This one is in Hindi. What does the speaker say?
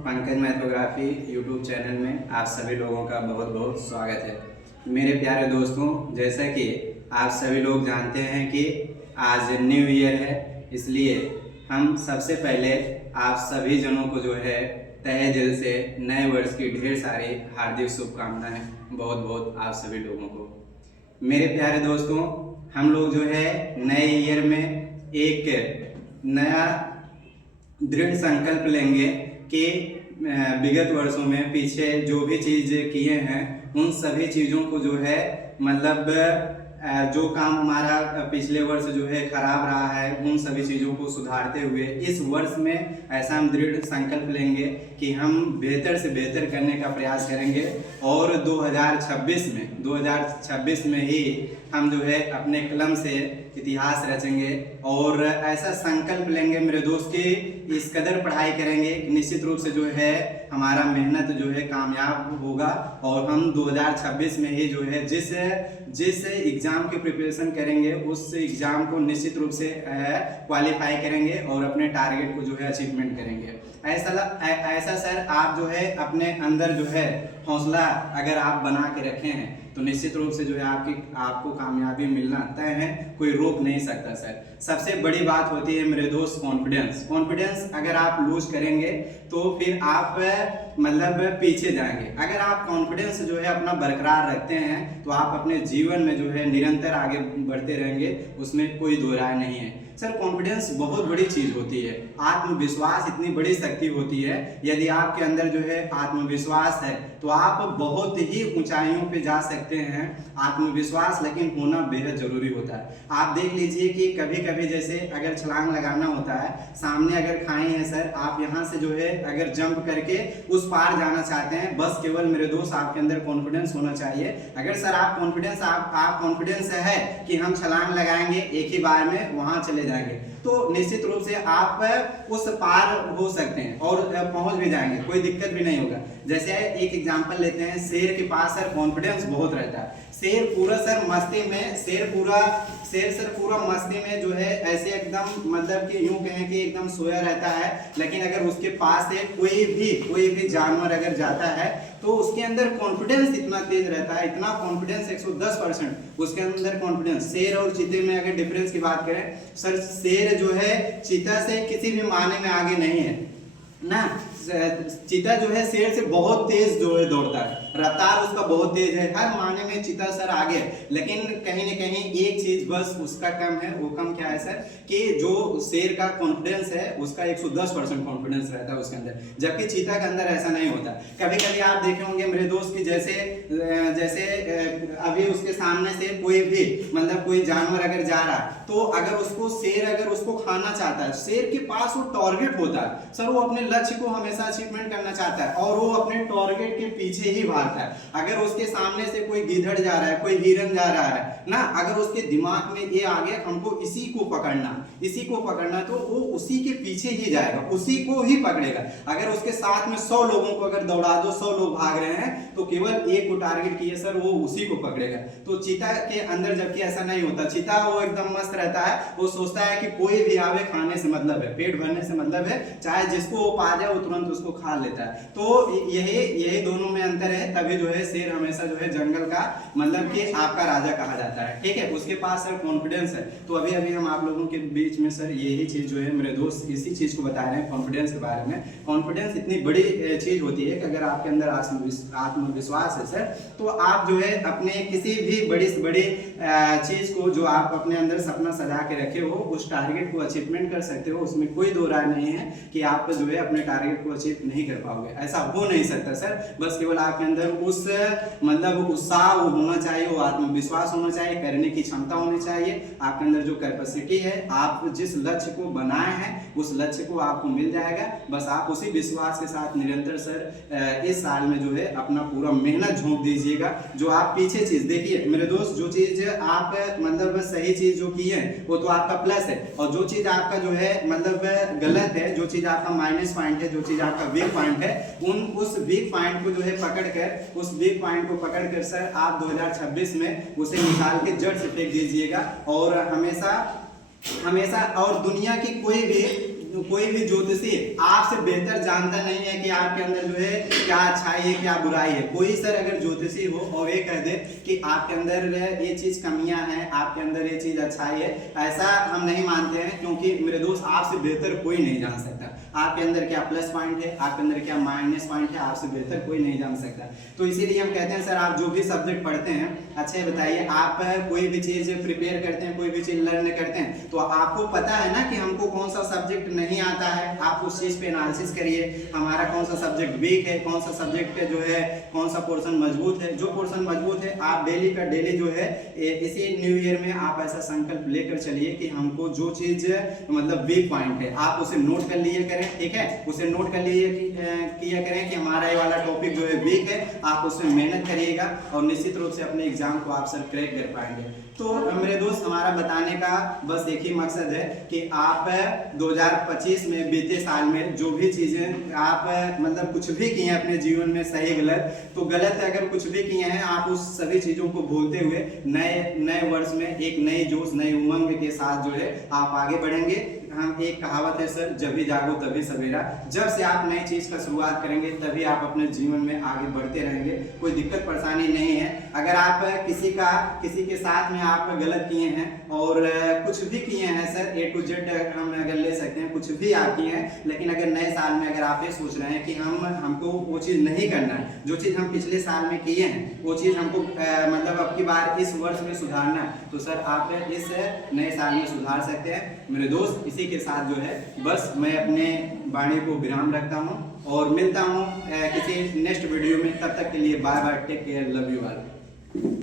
पंकज मैथोग्राफी यूट्यूब चैनल में आप सभी लोगों का बहुत बहुत स्वागत है। मेरे प्यारे दोस्तों, जैसा कि आप सभी लोग जानते हैं कि आज न्यू ईयर है, इसलिए हम सबसे पहले आप सभी जनों को जो है तहे दिल से नए वर्ष की ढेर सारी हार्दिक शुभकामनाएं बहुत बहुत आप सभी लोगों को। मेरे प्यारे दोस्तों, हम लोग जो है नए ईयर में एक नया दृढ़ संकल्प लेंगे कि विगत वर्षों में पीछे जो भी चीज़ किए हैं उन सभी चीज़ों को जो है मतलब जो काम हमारा पिछले वर्ष जो है खराब रहा है उन सभी चीज़ों को सुधारते हुए इस वर्ष में ऐसा हम दृढ़ संकल्प लेंगे कि हम बेहतर से बेहतर करने का प्रयास करेंगे और 2026 में ही हम जो है अपने कलम से इतिहास रचेंगे और ऐसा संकल्प लेंगे मेरे दोस्त की इस कदर पढ़ाई करेंगे कि निश्चित रूप से जो है हमारा मेहनत जो है कामयाब होगा और हम 2026 में ही जो है जिस एग्ज़ाम की प्रिपरेशन करेंगे उस एग्ज़ाम को निश्चित रूप से क्वालिफाई करेंगे और अपने टारगेट को जो है अचीवमेंट करेंगे। ऐसा सर आप जो है अपने अंदर जो है हौसला अगर आप बना के रखे हैं तो निश्चित रूप से जो है आपको कामयाबी मिलना तय है, कोई रोक नहीं सकता सर। सबसे बड़ी बात होती है मेरे दोस्त कॉन्फिडेंस अगर आप लूज करेंगे तो फिर आप मतलब पीछे जाएंगे। अगर आप कॉन्फिडेंस जो है अपना बरकरार रखते हैं तो आप अपने जीवन में जो है निरंतर आगे बढ़ते रहेंगे, उसमें कोई दो राय नहीं है सर। कॉन्फिडेंस बहुत बड़ी चीज होती है, आत्मविश्वास इतनी बड़ी शक्ति होती है। यदि आपके अंदर जो है आत्मविश्वास है तो आप बहुत ही ऊंचाइयों पे जा सकते हैं। आत्मविश्वास लेकिन होना बेहद जरूरी होता है। आप देख लीजिए कि कभी कभी जैसे अगर छलांग लगाना होता है, सामने अगर खाई है सर, आप यहाँ से जो है अगर जंप करके उस पार जाना चाहते हैं, बस केवल मेरे दोस्त आपके अंदर कॉन्फिडेंस होना चाहिए। अगर सर आप कॉन्फिडेंस है कि हम छलांग लगाएंगे एक ही बार में वहां चले जाएंगे तो निश्चित रूप से आप उस पार हो सकते हैं और पहुंच भी जाएंगे, कोई दिक्कत भी नहीं होगा। जैसे एक एग्जांपल लेते हैं, शेर के पास सर कॉन्फिडेंस बहुत रहता है। शेर पूरा सर मस्ती में शेर पूरा मस्ती में जो है ऐसे एकदम मतलब कि यूं कहें कि एकदम सोया रहता है, लेकिन अगर उसके पास से कोई भी जानवर अगर जाता है तो उसके अंदर कॉन्फिडेंस इतना तेज रहता है, इतना कॉन्फिडेंस 110% उसके अंदर कॉन्फिडेंस। शेर और चीते में अगर डिफरेंस की बात करें सर, शेर जो है चीता से किसी भी मायने में आगे नहीं है ना। चीता जो है शेर से बहुत तेज जो है दौड़ता है, रफ्तार उसका बहुत तेज है, हर मायने में चीता सर आगे है। लेकिन कहीं ना कहीं एक चीज बस उसका कम है, वो कम क्या है सर कि जो शेर का कॉन्फिडेंस है उसका 110% कॉन्फिडेंस रहता है उसके अंदर, जबकि चीता के अंदर ऐसा नहीं होता। कभी कभी आप देखे होंगे मेरे दोस्त की जैसे अभी उसके सामने से कोई भी मतलब कोई जानवर अगर जा रहा है तो अगर शेर उसको खाना चाहता है, शेर के पास वो टारगेट होता है सर, वो अपने लक्ष्य को हमेशा अचीवमेंट करना चाहता है और वो अपने टारगेट के पीछे ही भागता है। अगर उसके सामने से कोई गीदड़ जा रहा है, कोई हिरन जा रहा है ना, अगर उसके दिमाग में ये आ गया हमको इसी को पकड़ना तो वो उसी के पीछे ही जाएगा, उसी को ही पकड़ेगा। अगर उसके साथ में 100 लोगों को अगर दौड़ा दो, 100 लोग भाग रहे हैं तो केवल एक को टारगेट किए सर, वो उसी को पकड़ेगा। तो चीता के अंदर जबकि ऐसा नहीं होता, चीता वो एकदम मस्त रहता है, वो सोचता है कि कोई भी आवे खाने से मतलब है, पेट भरने से मतलब है, चाहे जिसको वो पा जाए वो तुरंत उसको खा लेता है। तो यही दोनों में अंतर है, तभी जो है शेर हमेशा जो है जंगल का मतलब कि आपका राजा कहा जाता है, ठीक है। उसके पास सर कॉन्फिडेंस है। तो अभी हम आप लोगों के बीच में सर यही चीज जो है मेरे दोस्त इसी चीज को बता रहे हैं कॉन्फिडेंस के बारे में। कॉन्फिडेंस इतनी बड़ी चीज होती है कि अगर आपके अंदर आत्मविश्वास है सर तो आप जो है अपने किसी भी बड़ी से बड़ी चीज को जो आप अपने अंदर सपना सजा के रखे हो उस टारगेट को अचीवमेंट कर सकते हो, उसमें कोई दो राय नहीं है कि आप जो है अपने टारगेट को अचीव नहीं कर पाओगे। ऐसा हो नहीं सकता सर, बस केवल आपके अंदर उस मतलब उत्साह होना चाहिए, वो आत्मविश्वास होना चाहिए, करने की क्षमता होनी चाहिए। आपके अंदर जो कैपेसिटी है, आप जिस लक्ष्य को बनाए हैं उस लक्ष्य को आपको मिल जाएगा। बस आप उसी विश्वास के साथ निरंतर सर इस साल में जो है अपना पूरा मेहनत झोंक दीजिएगा। जो आप पीछे चीज देखिए मेरे दोस्त, जो चीज आप मतलब सही चीज जो की है वो तो आपका प्लस है, और जो चीज आपका जो है मतलब गलत है, जो चीज आपका माइनस पॉइंट है, जो चीज आपका वीक पॉइंट है, उस वीक पॉइंट को जो है पकड़ कर सर आप 2026 में उसे निकाल के जड़ से फेंक दीजिएगा। और हमेशा और दुनिया की कोई भी कोई भी ज्योतिषी आपसे बेहतर जानता नहीं है कि आपके अंदर जो है क्या अच्छाई है क्या बुराई है। कोई सर अगर ज्योतिषी हो और ये कह दे कि आपके अंदर ये चीज कमियां हैं, आपके अंदर ये चीज अच्छाई है, ऐसा हम नहीं मानते हैं, क्योंकि मेरे दोस्त आपसे बेहतर कोई नहीं जान सकता आपके अंदर क्या प्लस पॉइंट है, आपके अंदर क्या माइनस पॉइंट है, आपसे बेहतर कोई नहीं जान सकता। तो इसीलिए हम कहते हैं सर आप जो भी सब्जेक्ट पढ़ते हैं, अच्छा बताइए, आप कोई भी चीज प्रिपेयर करते हैं, कोई भी चीज लर्न करते हैं, तो आपको पता है ना कि हमको कौन सा सब्जेक्ट नहीं आता है। आप उस चीज पे एनालिसिस करिए, हमारा कौन सा सब्जेक्ट वीक है, कौन सा सब्जेक्ट जो है, कौन सा पोर्शन मजबूत है। जो पोर्शन मजबूत है आप डेली का डेली जो है इसी न्यू ईयर में आप ऐसा संकल्प लेकर चलिए कि हमको जो चीज मतलब वीक पॉइंट है आप उसे नोट कर लिए करें, ठीक है, उसे नोट कर लिए किया करें कि हमारा ये वाला टॉपिक जो है वीक है, आप उसमें मेहनत करिएगा और निश्चित रूप से अपने एग्जाम को आप सर क्रैक कर पाएंगे। तो मेरे दोस्त हमारा बताने का बस एक ही मकसद है कि आप 2025 में बीते साल में जो भी चीजें आप मतलब कुछ भी किए हैं अपने जीवन में, सही गलत, तो गलत अगर कुछ भी किए हैं आप उस सभी चीजों को भूलते हुए नए वर्ष में एक नई जोश नई उमंग के साथ जो है आप आगे बढ़ेंगे। हम एक कहावत है सर, जब भी जागो तभी सवेरा। जब से आप नई चीज का शुरुआत करेंगे तभी आप अपने जीवन में आगे बढ़ते रहेंगे, कोई दिक्कत परेशानी नहीं है। अगर आप किसी के साथ में आप गलत किए हैं और कुछ भी किए हैं सर, A to Z हम अगर ले सकते हैं, कुछ भी आप किए हैं, लेकिन अगर नए साल में अगर आप ये सोच रहे हैं कि हमको वो चीज़ नहीं करना है, जो चीज़ हम पिछले साल में किए हैं वो चीज़ हमको मतलब अब की बार इस वर्ष में सुधारना है, तो सर आप इस नए साल में सुधार सकते हैं। मेरे दोस्त इसी के साथ जो है बस मैं अपने वाणी को विराम रखता हूँ और मिलता हूँ किसी नेक्स्ट वीडियो में। तब तक के लिए bye bye, take care, love you all.